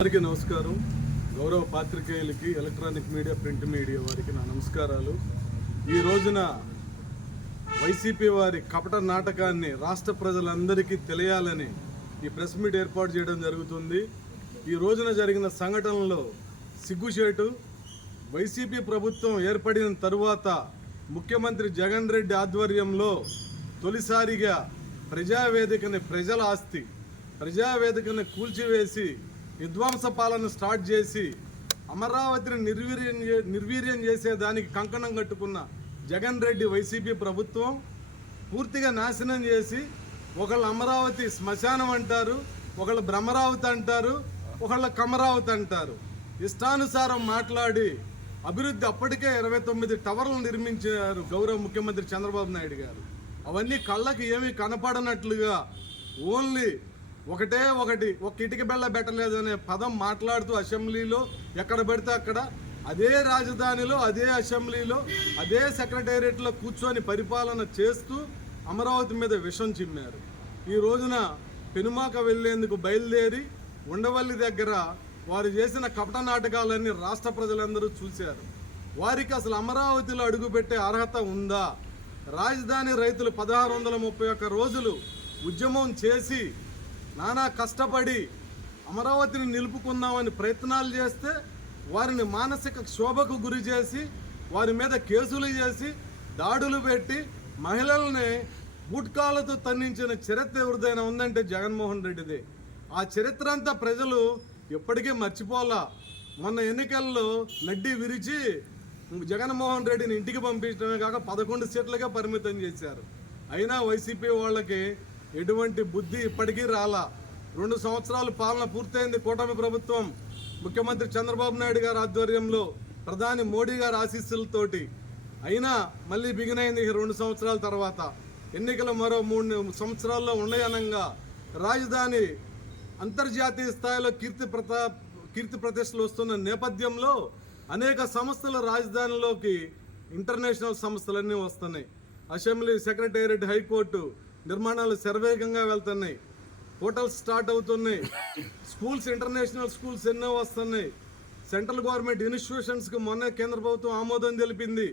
అందరికీ నమస్కారం. గౌరవ పాత్రికేయులకి, ఎలక్ట్రానిక్ మీడియా, ప్రింట్ మీడియా వారికి నా నమస్కారాలు. ఈ రోజున వైసీపీ వారి కపట నాటకాన్ని రాష్ట్ర ప్రజలందరికీ తెలియాలని ఈ ప్రెస్ మీట్ ఏర్పాటు చేయడం జరుగుతుంది. ఈ రోజున జరిగిన సంఘటనలో సిగ్గుచేటు. వైసీపీ ప్రభుత్వం ఏర్పడిన తరువాత ముఖ్యమంత్రి జగన్ రెడ్డి ఆధ్వర్యంలో తొలిసారిగా ప్రజావేదికని, ప్రజల ఆస్తి ప్రజావేదికని కూల్చివేసి విధ్వంస పాలన స్టార్ట్ చేసి అమరావతిని నిర్వీర్యం చేసేదానికి కంకణం కట్టుకున్న జగన్ రెడ్డి వైసీపీ ప్రభుత్వం పూర్తిగా నాశనం చేసి, ఒకళ్ళు అమరావతి శ్మశానం అంటారు, ఒకళ్ళు బ్రహ్మరావతి అంటారు, ఒకళ్ళు కమరావతి అంటారు. ఇష్టానుసారం మాట్లాడి అభివృద్ధి అప్పటికే 29 టవర్లు నిర్మించారు గౌరవ ముఖ్యమంత్రి చంద్రబాబు నాయుడు గారు. అవన్నీ కళ్ళకి ఏమీ కనపడనట్లుగా ఓన్లీ ఒక ఇటుక బెల్ల పెట్టలేదు అనే పదం మాట్లాడుతూ అసెంబ్లీలో ఎక్కడ పడితే అక్కడ, అదే రాజధానిలో, అదే అసెంబ్లీలో, అదే సెక్రటేరియట్లో కూర్చొని పరిపాలన చేస్తూ అమరావతి మీద విషం చిమ్మారు. ఈ రోజున పెనుమాక వెళ్లేందుకు బయలుదేరి ఉండవల్లి దగ్గర వారు చేసిన కపట నాటకాలన్నీ రాష్ట్ర ప్రజలందరూ చూశారు. వారికి అసలు అమరావతిలో అడుగుపెట్టే అర్హత ఉందా? రాజధాని రైతులు 1631 రోజులు ఉద్యమం చేసి నానా కష్టపడి అమరావతిని నిలుపుకుందామని ప్రయత్నాలు చేస్తే వారిని మానసిక క్షోభకు గురి చేసి, వారి మీద కేసులు చేసి, దాడులు పెట్టి మహిళల్ని బూట్కాలతో తన్నించిన చరిత్ర ఎవరిదైనా ఉందంటే జగన్మోహన్ రెడ్డిదే. ఆ చరిత్ర అంతా ప్రజలు ఎప్పటికీ మర్చిపోలా. మొన్న ఎన్నికల్లో నడ్డి విరిచి జగన్మోహన్ రెడ్డిని ఇంటికి పంపించడమే కాక 11 సీట్లుగా పరిమితం చేశారు. అయినా వైసీపీ వాళ్ళకి ఎటువంటి బుద్ధి ఇప్పటికీ రాలా. 2 సంవత్సరాలు పాలన పూర్తయింది కూటమి ప్రభుత్వం. ముఖ్యమంత్రి చంద్రబాబు నాయుడు గారి ఆధ్వర్యంలో, ప్రధాని మోడీ గారి ఆశీస్సులతోటి. అయినా మళ్ళీ బిగినైంది 2 సంవత్సరాల తర్వాత. ఎన్నికలు మరో 3 సంవత్సరాల్లో ఉన్నాయనంగా రాజధాని అంతర్జాతీయ స్థాయిలో కీర్తి ప్రతిష్టలు వస్తున్న నేపథ్యంలో అనేక సంస్థలు రాజధానిలోకి, ఇంటర్నేషనల్ సంస్థలన్నీ వస్తున్నాయి. అసెంబ్లీ, సెక్రటేరియట్, హైకోర్టు నిర్మాణాలు శరవేగంగా వెళ్తున్నాయి. హోటల్స్ స్టార్ట్ అవుతున్నాయి. స్కూల్స్, ఇంటర్నేషనల్ స్కూల్స్ ఎన్నో వస్తున్నాయి. సెంట్రల్ గవర్నమెంట్ ఇన్స్టిట్యూషన్స్కి మొన్న కేంద్ర ప్రభుత్వం ఆమోదం తెలిపింది.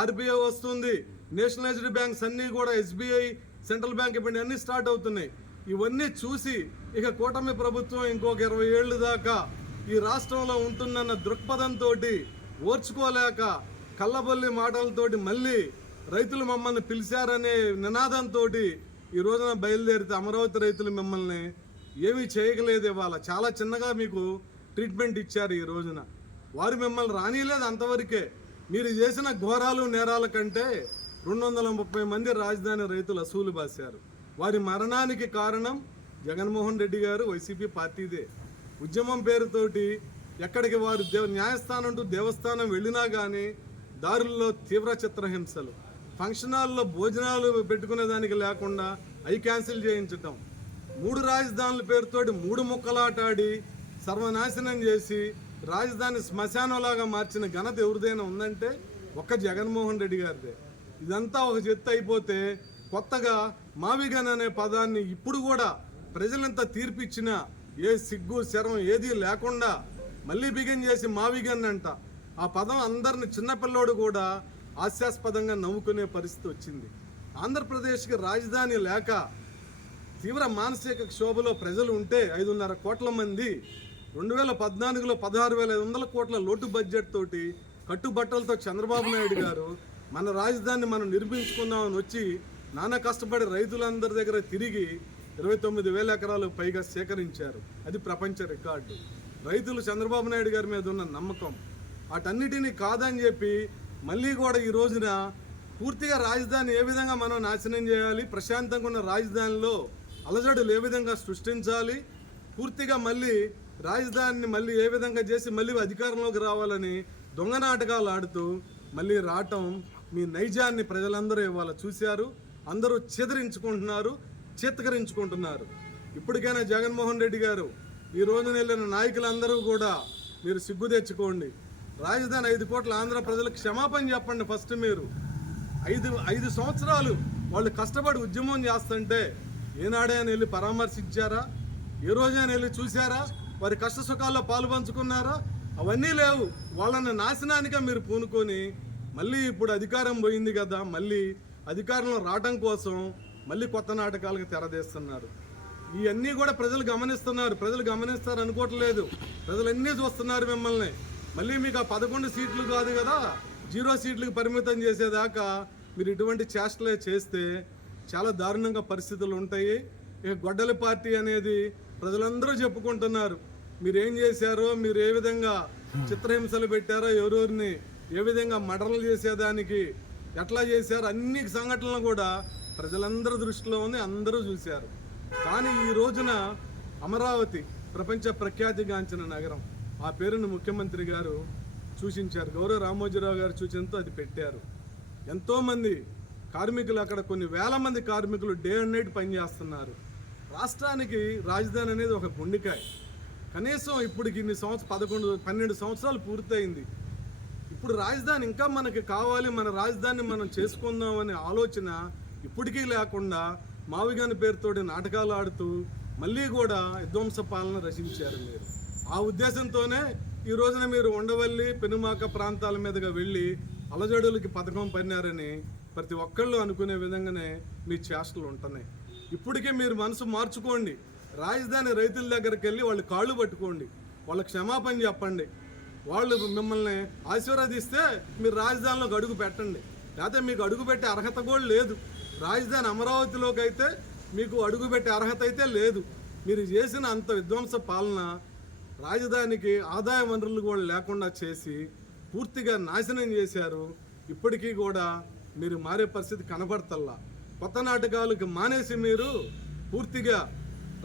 ఆర్బీఐ వస్తుంది. నేషనలైజ్డ్ బ్యాంక్స్ అన్నీ కూడా, ఎస్బీఐ, సెంట్రల్ బ్యాంక్ ఇవన్నీ అన్నీ స్టార్ట్ అవుతున్నాయి. ఇవన్నీ చూసి ఇక కూటమి ప్రభుత్వం ఇంకొక 20 ఏళ్ళు దాకా ఈ రాష్ట్రంలో ఉంటుందన్న దృక్పథంతో ఓర్చుకోలేక కళ్ళబొల్లి మాటలతోటి మళ్ళీ రైతులు మమ్మల్ని పిలిచారనే నినాదంతో ఈ రోజున బయలుదేరితే అమరావతి రైతులు మిమ్మల్ని ఏమీ చేయగలేదు. ఇవాళ చాలా చిన్నగా మీకు ట్రీట్మెంట్ ఇచ్చారు. ఈ రోజున వారు మిమ్మల్ని రానిలేదు. అంతవరకే మీరు చేసిన ఘోరాలు, నేరాల కంటే 230 మంది రాజధాని రైతులు అసూలు బాశారు. వారి మరణానికి కారణం జగన్మోహన్ రెడ్డి గారు, వైసీపీ పార్టీదే. ఉద్యమం పేరుతోటి ఎక్కడికి వారు న్యాయస్థానం అంటూ దేవస్థానం వెళ్ళినా కానీ దారుల్లో తీవ్ర చిత్రహింసలు, ఫంక్షన్ హాల్లో భోజనాలు పెట్టుకునేదానికి లేకుండా అవి క్యాన్సిల్ చేయించటం, 3 రాజధానుల పేరుతోటి 3 ముక్కలాటాడి సర్వనాశనం చేసి రాజధాని శ్మశానంలాగా మార్చిన ఘనత ఎవరిదైనా ఉందంటే ఒక్క జగన్మోహన్ రెడ్డి గారిదే. ఇదంతా ఒక చెత్త అయిపోతే కొత్తగా మావిగన్ అనే పదాన్ని ఇప్పుడు కూడా ప్రజలంతా తీర్పిచ్చినా ఏ సిగ్గు శరం ఏదీ లేకుండా మళ్ళీ బిగిన్ చేసి మావిగన్ అంట. ఆ పదం అందరిని, చిన్నపిల్లోడు కూడా హాస్యాస్పదంగా నవ్వుకునే పరిస్థితి వచ్చింది. ఆంధ్రప్రదేశ్కి రాజధాని లేక తీవ్ర మానసిక క్షోభలో ప్రజలు ఉంటే 5.5 కోట్ల మంది 2014లో 16,500 కోట్ల లోటు బడ్జెట్ తోటి కట్టుబట్టలతో చంద్రబాబు నాయుడు గారు మన రాజధానిని మనం నిర్మించుకుందామని వచ్చి నానా కష్టపడి రైతులందరి దగ్గర తిరిగి 29,000 ఎకరాలు పైగా సేకరించారు. అది ప్రపంచ రికార్డు. రైతులు చంద్రబాబు నాయుడు గారి మీద ఉన్న నమ్మకం వాటన్నిటినీ కాదని చెప్పి మళ్ళీ కూడా ఈ రోజున పూర్తిగా రాజధాని ఏ విధంగా మనం నాశనం చేయాలి, ప్రశాంతంగా ఉన్న రాజధానిలో అలజడులు ఏ విధంగా సృష్టించాలి, పూర్తిగా మళ్ళీ రాజధానిని మళ్ళీ ఏ విధంగా చేసి మళ్ళీ అధికారంలోకి రావాలని దొంగ నాటకాలు ఆడుతూ మళ్ళీ రావటం, మీ నైజాన్ని ప్రజలందరూ ఇవాళ చూశారు. అందరూ చెదిరించుకుంటున్నారు, చేతకరించుకుంటున్నారు. ఇప్పటికైనా జగన్మోహన్ రెడ్డి గారు, ఈ రోజున వెళ్ళిన నాయకులందరూ కూడా మీరు సిగ్గు తెచ్చుకోండి. రాజధాని 5 కోట్ల ఆంధ్ర ప్రజలకు క్షమాపణ చెప్పండి. ఫస్ట్ మీరు 5 సంవత్సరాలు వాళ్ళు కష్టపడి ఉద్యమం చేస్తుంటే ఏనాడే అని వెళ్ళి పరామర్శించారా? ఏ రోజైనా వెళ్ళి చూసారా? వారి కష్ట సుఖాల్లో పాలు పంచుకున్నారా? అవన్నీ లేవు. వాళ్ళని నాశనానికే మీరు పూనుకొని మళ్ళీ ఇప్పుడు అధికారం పోయింది కదా, మళ్ళీ అధికారంలో రావడం కోసం మళ్ళీ కొత్త నాటకాలకు తెరదీస్తున్నారు. ఇవన్నీ కూడా ప్రజలు గమనిస్తున్నారు. ప్రజలు గమనిస్తారు అనుకోవట్లేదు, ప్రజలన్నీ చూస్తున్నారు మిమ్మల్ని. మళ్ళీ మీకు ఆ 11 సీట్లు కాదు కదా, 0 సీట్లకు పరిమితం చేసేదాకా మీరు ఇటువంటి చేష్టలే చేస్తే చాలా దారుణంగా పరిస్థితులు ఉంటాయి. ఇక గొడ్డలి పార్టీ అనేది ప్రజలందరూ చెప్పుకుంటున్నారు. మీరు ఏం చేశారో, మీరు ఏ విధంగా చిత్రహింసలు పెట్టారో, ఎవరెవరిని ఏ విధంగా మర్డర్లు చేసేదానికి ఎట్లా చేశారో అన్ని సంఘటనలు కూడా ప్రజలందరి దృష్టిలో ఉంది, అందరూ చూశారు. కానీ ఈ రోజున అమరావతి ప్రపంచ ప్రఖ్యాతిగాంచిన నగరం, ఆ పేరును ముఖ్యమంత్రి గారు సూచించారు. గౌరవ రామోజీరావు గారు సూచనతో అది పెట్టారు. ఎంతోమంది కార్మికులు, అక్కడ కొన్ని వేల మంది కార్మికులు డే అండ్ నైట్ పనిచేస్తున్నారు. రాష్ట్రానికి రాజధాని అనేది ఒక గుండెకాయ. కనీసం ఇప్పటికి ఇన్ని 12 సంవత్సరాలు పూర్తయింది. ఇప్పుడు రాజధాని ఇంకా మనకి కావాలి, మన రాజధానిని మనం చేసుకుందాం అనే ఆలోచన ఇప్పటికీ లేకుండా మావిగాని పేరుతోటి నాటకాలు ఆడుతూ మళ్ళీ కూడా విధ్వంస పాలన రచించారు మీరు. ఆ ఉద్దేశంతోనే ఈ రోజున మీరు ఉండవల్లి, పెనుమాక ప్రాంతాల మీదుగా వెళ్ళి అలజడులకి పథకం పన్నారని ప్రతి ఒక్కళ్ళు అనుకునే విధంగానే మీ చేష్టలు ఉంటున్నాయి. ఇప్పటికే మీరు మనసు మార్చుకోండి. రాజధాని రైతుల దగ్గరికి వెళ్ళి వాళ్ళు కాళ్ళు పట్టుకోండి, వాళ్ళకి క్షమాపణ చెప్పండి. వాళ్ళు మిమ్మల్ని ఆశీర్వదిస్తే మీరు రాజధానిలోకి అడుగు పెట్టండి. లేకపోతే మీకు అడుగు పెట్టే అర్హత కూడా లేదు. రాజధాని అమరావతిలోకి అయితే మీకు అడుగు పెట్టే అర్హత అయితే లేదు. మీరు చేసిన అంత విధ్వంస పాలన రాజధానికి ఆదాయ వనరులు కూడా లేకుండా చేసి పూర్తిగా నాశనం చేశారు. ఇప్పటికీ కూడా మీరు మారే పరిస్థితి కనబడతల్లా. కొత్త నాటకాలకు మానేసి మీరు పూర్తిగా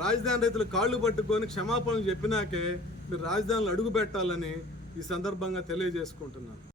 రాజధాని రైతులు కాళ్ళు పట్టుకొని క్షమాపణలు చెప్పినాకే మీరు రాజధానిలో అడుగు పెట్టాలని ఈ సందర్భంగా తెలియజేసుకుంటున్నాను.